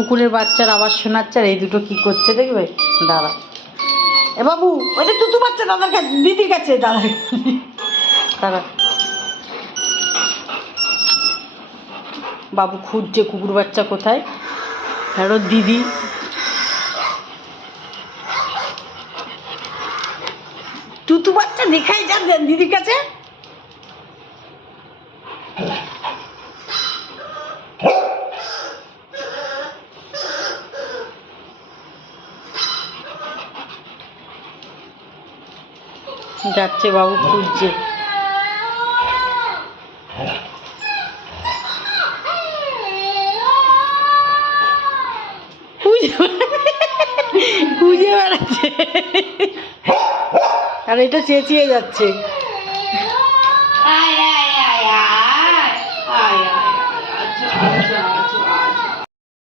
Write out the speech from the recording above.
কুকুরের বাচ্চার আওয়াজ শোনাচ্ছে আর এই দুটো কি করছে দেখবে। দাঁড়া এ বাবু, ওইটা তুতু বাচ্চা দাদার কাছে, দিদির কাছে। দাঁড়া দাঁড়া, বাবু খুঁজছে কুকুর বাচ্চা কোথায়। হ্যাঁ দিদি, তুতু বাচ্চা দেখাই যা দিদির কাছে। যাচ্ছে বাবু খুঁজছে। খুঁজে বেড়াচ্ছে আর এটা চেঁচিয়ে যাচ্ছে।